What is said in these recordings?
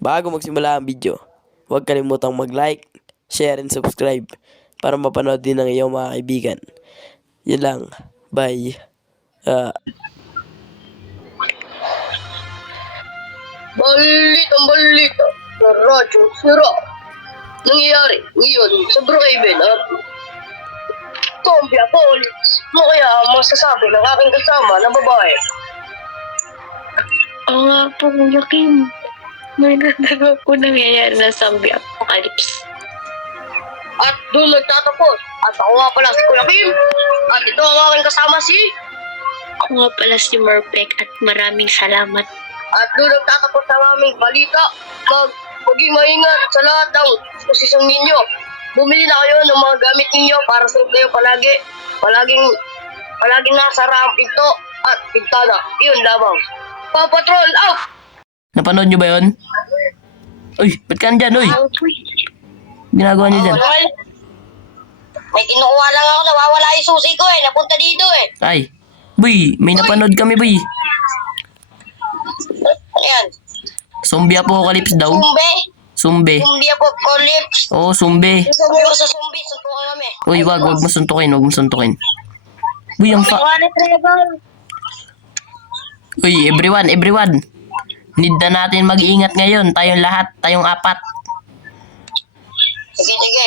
Bago magsimula ang video, huwag kalimutang mag-like, share, and subscribe para mapanood din ng iyong mga kaibigan. Yun lang. Bye. Balita sa radyo sira. Nangyayari ngayon sa Brookhaven at Columbia College. Mo kaya masasabi ng aking kasama na babae. Oo nga po, Kuya Kim. May nagdagaw po nangyayari na zombie apocalypse. At doon nagtatapos. At ako nga pala si Kuya Kim. At ito ang aking kasama si... Ako nga pala si Merpek at maraming salamat. At doon nagtatapos ang aming balita. Maging maingat sa lahat ng posisyon ninyo. Bumili na kayo ng mga gamit ninyo para sa kayo palagi. Palaging nasa ramp ito at pintana. Iyon lamang. Paw Patrol, out! Napanood nyo ba yun? Uy, ba't ka nandyan, uy? Ginagawa nyo dyan? May kinukuha lang ako, nawawala yung susi ko eh. Napunta dito eh. Ay, boy, may napanood kami, boy. Ano yan? Zombie apocalypse daw. Sumbe? Sumbe. Sumbi apocalypse. Oo, sumbe. Sabi mo sa sumbi, suntukan kami. Uy, wag mo suntukin, wag mo suntukin. Uy, ang Uy, everyone. Need na natin mag-iingat ngayon. Tayong lahat, tayong apat. Sige.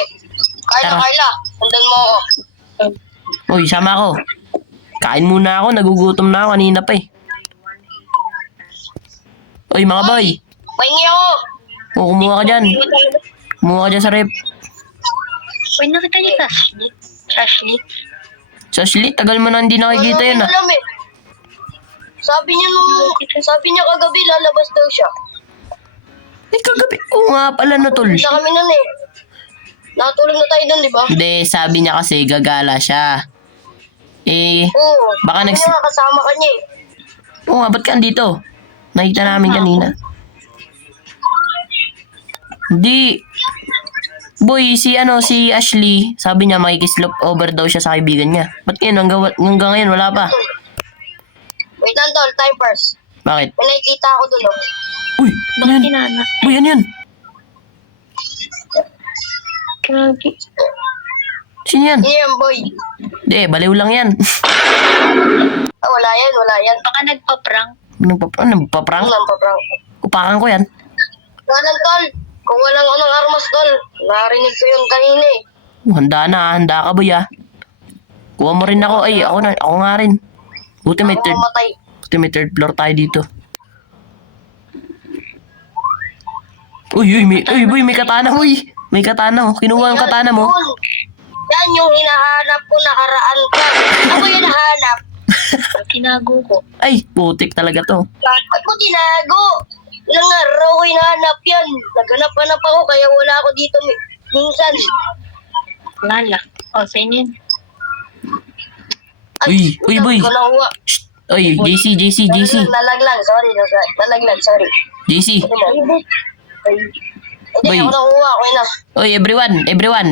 Carla, Tara. sundan mo ako. Uy, sama ako. Kain muna ako, nagugutom na ako kanina pa eh. Uy, mga boy. Pahingi ako. O, kumuha ka dyan. Kumuha ka dyan sa rep. Uy, nakita niyo Ashley? Ashley, tagal mo na hindi nakikita yan ah. Alam eh. Sabi niya kagabi lalabas daw siya. Eh, kagabi. Oo nga pala na tol. Sa kami nun eh. Nakatulog na tayo dun, di ba? Hindi, sabi niya kasi gagala siya. Eh, Oo. Baka Sabi niya kasama ka niya eh. oo nga, ba't ka andito? Nakita namin kanina. Hindi. Boy, si Ashley, sabi niya makikislop over daw siya sa kaibigan niya. Ba't ngayon, hanggang ngayon, wala pa? Wait lang tol, time first. Bakit? May nakikita ako dun oh. Uy, ano yan? Tinana. Uy, ano yan? Grabe. Sino yan? Hindi yan boy. Hindi, baliw lang yan. Ah, wala yan. Baka nagpa-prank. Nagpa-prank? Ano pa prank? Kupakan ko yan. Kanan tol. Kung walang unang armas tol. Narinig ko yun kanina eh. Handa ka boy ah. Kuha mo rin ako. Ay, ako nga rin. Buti may Ako mamatay. third floor tayo dito. Uy, boy, may katana, boy. May katana, oh. Kinuha ang katana mo. Yan yung hinahanap ko nakaraan ka. Ako yung nahanap. Tinago ko. Ay, putik talaga to. Ba't ko tinago? Ilang araw ko hinahanap yan. Naghanap-hanap ako kaya wala ako dito minsan. Lala. O, sa inyo yun. Uy, boy. Nakuha. Shh. Uy, JC. Nalaglag, sorry. JC. Hindi, Boy. ako nakuha. Okay na. Uy, everyone.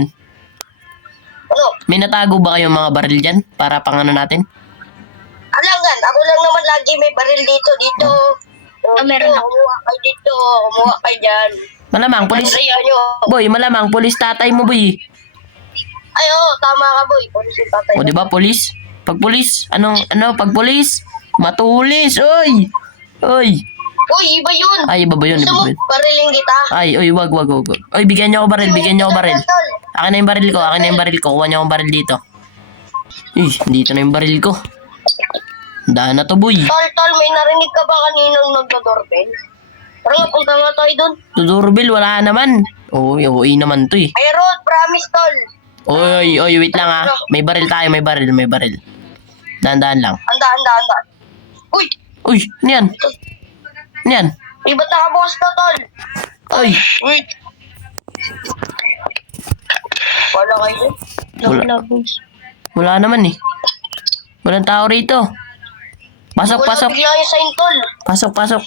Ano? May natago ba kayong mga baril dyan? Para pangano natin? Alangan, ako lang naman lagi may baril dito. Meron ako. Kumuha kayo dito. Kumuha kayo dyan. Malamang, pulis. Ayan nyo. Boy, malamang, pulis tatay mo, boy. Ay, oo, tama ka, boy. Pulis yung tatay. O, di ba, pulis? Pag pulis, pag pulis, matulis, oy! Uy, iba yun. Ay, iba ba yun? Gusto mo bariling kita? Ay, wag. Oy, bigyan niyo ako baril. Akin na yung baril ko. Kuha niyo akong baril dito. Dito na yung baril ko. Daan na to, boy. Tol, may narinig ka ba kaninang nagdo-doorbell? Parang punta nga tayo dun. Doorbell, wala naman. OA naman to eh. Ay, Rod, promise, tol. Oy, wait lang ah. May baril tayo, may baril. Dahan-dahan lang. Handa. Uy, Ano yan? iba't nakabukas to, tol. Oy, Wala kayo. Labos. wala naman eh. Walang tao rito. Pasok. Bigla yung sign, tol. Pasok.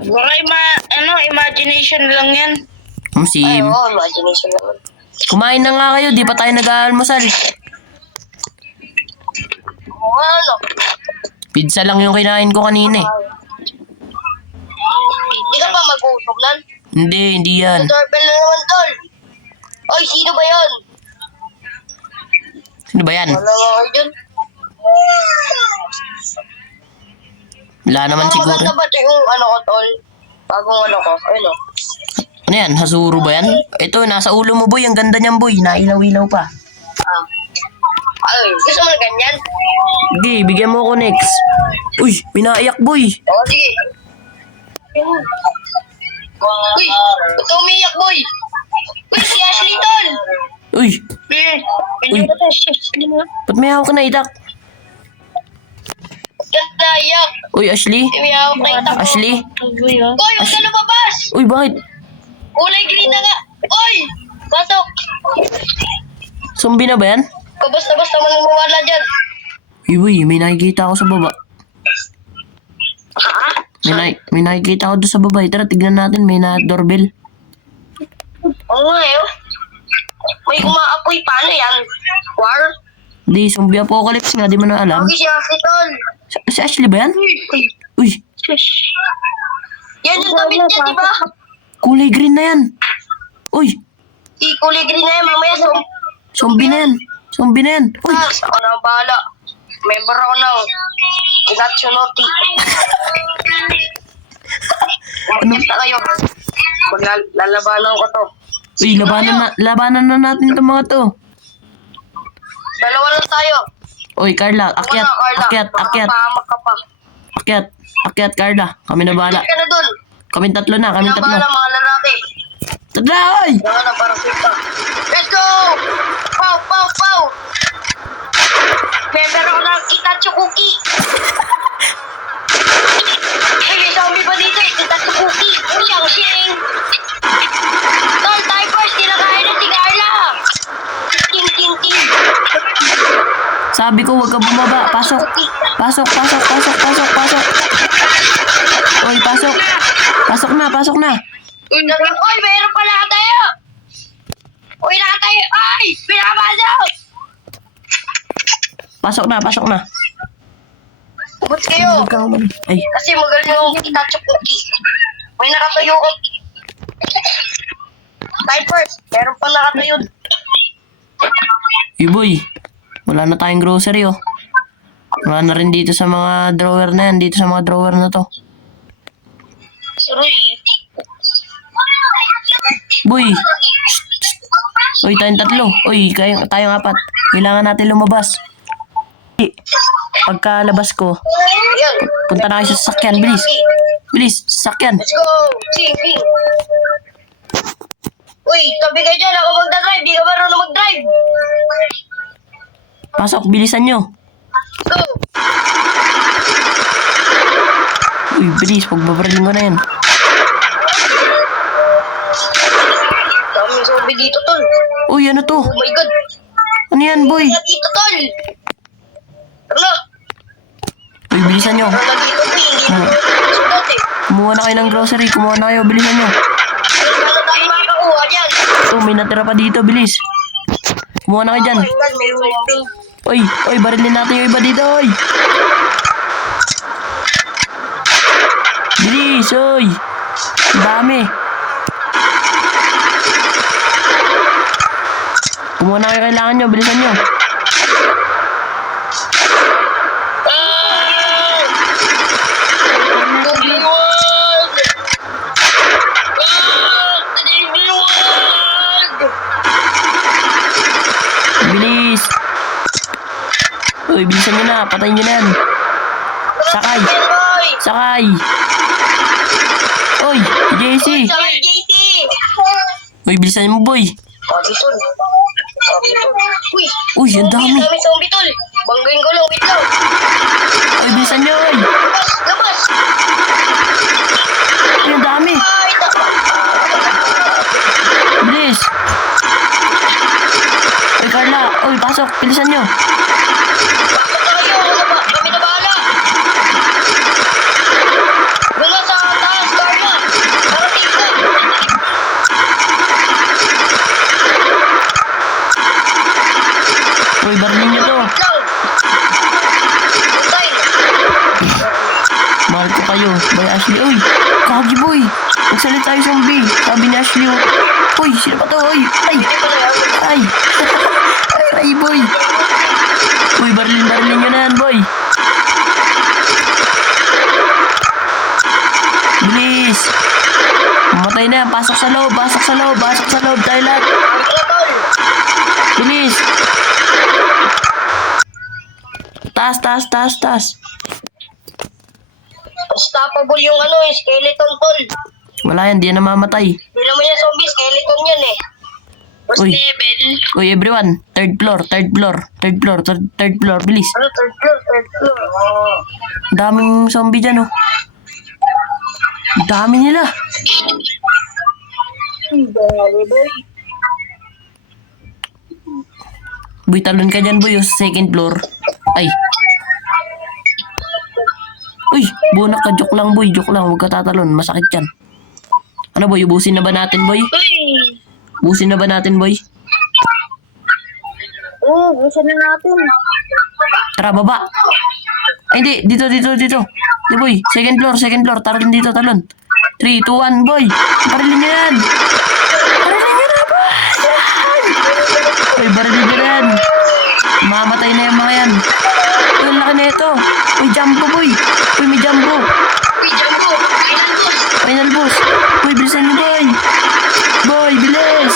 Baka imagination lang yan. Si... Oo, imagination lang. Kumain na nga kayo, di pa tayo nag-aalmusal. Ano? Pizza lang yung kinain ko kanina eh. nag-uusap nan? Hindi yan. Doorbell na naman, tol. Oy, sino ba yan? Sino ba yan? Wala nga kayo dyan. Wala naman Ang siguro. maganda ba ito yung ano ko, tol? Bagong ano ko. Ayun o. Ano yan? Hasuro ba yan? Ito, nasa ulo mo, boy. Ang ganda niyan, boy. Nailaw-ilaw pa. Ah. Ay, gusto mo na ganyan? Sige, bigyan mo ako next. Uy, may naiyak, boy. Oo, sige. Uy, ito umiyak, boy. Uy, si Ashley, tol. Uy, Ganyan ka na, Ashley mo. ba't may hawak na itak? Yan na, iyak. Uy, Ashley? May hawak na itak. Ashley? Uy, huwag ka lumabas. Uy, bakit? Kulay green na nga. Uy, batok. Zombie na ba yan? Basta-basta mo nang mawala dyan. Uy, boy, may nakikita ako sa baba. Ha? May nakikita ako doon sa baba. Tara, tignan natin. May na-doorbell. Oo nga eh. May umaapoy. Paano yan? War? Di, zombie apocalypse nga. Di mo na alam. Huwag si Ashley, tol. Si Ashley ba yan? Uy, Yan yung damit niya, di ba? kulay green na yan. Uy, Kulay green na yan. Mamaya, zombie na yan. Zombie na yan. Uy, ako na ang bahala. Member ako ng Inactionoti. Umakyat na kayo. Maglalabanan ko to. uy, labanan na natin itong mga to. Dalawa lang tayo. Uy, Carla, akyat, akyat, akyat, Pahamak ka pa. akyat, akyat, Carla. Kami na bahala. Akyat ka na dun. Kami tatlo na, kami tatlo. Nabahala mga lalaki. Tadla, oy! Diyan na para sita. Let's go! Pow, pow, pow! Member ako ng Itacho Cookie. Ay, may zombie ba dito eh? Itacho Cookie. Siyang sing. Tol, tayo first. Tinakain na si Carla. Ting, ting, ting. Sabi ko, huwag ka bumaba. Pasok. Pasok, pasok, pasok, pasok, pasok. Uy, pasok. Pasok na, pasok na. Uy, meron pala tayo. Uy, nakatayo. Ay, pinapasok. Pasok na, pasok na. Boots kayo. Huwag kang umalis. Ay, Kasi magaling yung Itacho Cookie. May nakatayo ko. Tayo first. Meron pa nakatayo. uy, boy. Wala na tayong grocery, oh. Wala na rin dito sa mga drawer na yan. Dito sa mga drawer na to. Sorry. Boy. Shh, shh. Uy, tayong tatlo. Uy, tayong apat. Kailangan natin lumabas. Pagkalabas ko, Ayan. punta na kayo sa sasakyan. Bilis. Bilis, sasakyan. Let's go. Sing, sing. Uy, tabi kayo dyan. Ako magdadrive. Di ka marunong mag-drive. Pasok, bilisan nyo. Go. Uy, bilis. Pagbabaril ko na yan. Daming zombie dito, tol. Uy, ano to? Oh my God. Ano yan, boy? Tara dito, tol. Tara na. Uy, bilisan nyo. Tara na dito, tol. Hindi na gusto dati. Kumuha na kayo ng grocery. Kumuha na kayo. Bilisan nyo. Paano tayo makakuha dyan? Oh, may natira pa dito. Bilis. Kumuha na kayo dyan. Oh my God, may zombie. Uy, uy, barilin natin yung iba dito, uy. Bilis, uy. Ang dami. Kumuha na kayo kailangan nyo. Bilisan nyo. Bilis. Uy, bilisan nyo na. Patayin nyo na yan. Sakay. Sakay. Uy, JC. Sakay, JT! Uy, bilisan mo, boy. Sabi, tol. Sabi, tol. Uy! Uy, ang dami. Dami zombie, tol. Banggain ko lang. Wait lang. Uy, bilisan nyo, uy. Labas! Labas! Uy, ang dami. Ay, Bilis. Uy, Carla. Uy, pasok. Bilisan nyo. Bakit tayo? Kami na bahala. Wala sa taas, Carla. Parating ka. Uy, barilin nyo to. Wait lang. Patay. Mahal ko kayo. Boy, Ashley. Uy, kagi, boy. Magsalita yung zombie. Sabi ni Ashley, oh. Uy, sino ba to? Uy, ay, Hindi pala yan. ay. Ay, boy. Uy, barilin nyo na yan, boy. Bilis. Mamatay na yan. Pasok sa loob. Tayo lahat. Ang pala, tol. Bilis. Taas. Unstoppable yung skeleton, tol. Wala yan, di na namamatay. Hindi naman yan zombie, skeleton yan eh. First Uy. level. Uy, everyone. Third floor. Bilis. Ano, third floor. Ang daming zombie dyan, oh. Ang dami nila. Boy, talon ka dyan, boy. Sa second floor. Ay. Uy, bunak ka. Joke lang, boy. Huwag ka tatalon. Masakit yan. Ano, boy? Ubusin na ba natin, boy? Oo, gusto na natin. Tara, baba. Ay, hindi. Dito. Di, boy. Second floor. Talon dito. 3, 2, 1, boy. Barilin nyo yan. Uy, barilin nyo yan. Mamatay na yung mga yan. Uy, ang laki na ito. Uy, jumbo, boy. Uy, may jumbo. Uy, Jumbo, Final boss. Uy, bilisan nyo, boy. Boy, bilis.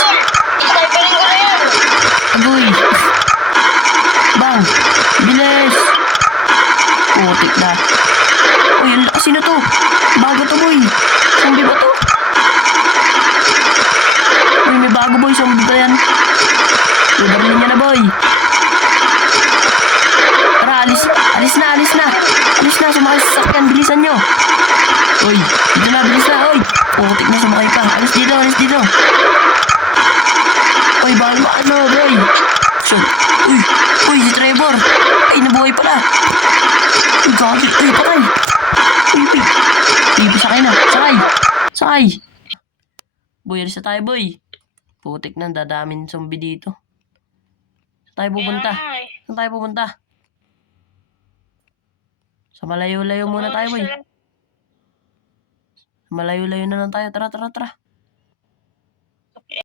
sniperin ko na yan. Agoy. Bang. Bilis. Putik na. Uy, ang lakas. Sino to? Bago to, boy. Zombie ba to? Uy, may bago, boy. Zombie ba yan? Uy, barilin niya na, boy. Tara, alis na. Sumakay sa sasakyan. Bilisan nyo. Uy, dito na. Bilis na. Uy, putik na. Sumakay pa. Alis dito. Uy, bawal mo boy. So, uy, si Trevor. Ay, nabuhay pala. Uy, gagi. Uy, patay. Uy, sakay na. Sakay. Boy, alis na tayo, boy. Putik na, dadamin zombie dito. Saan tayo pupunta? Sa malayo-layo muna tayo, boy. Malayo-layo na lang tayo. Tara.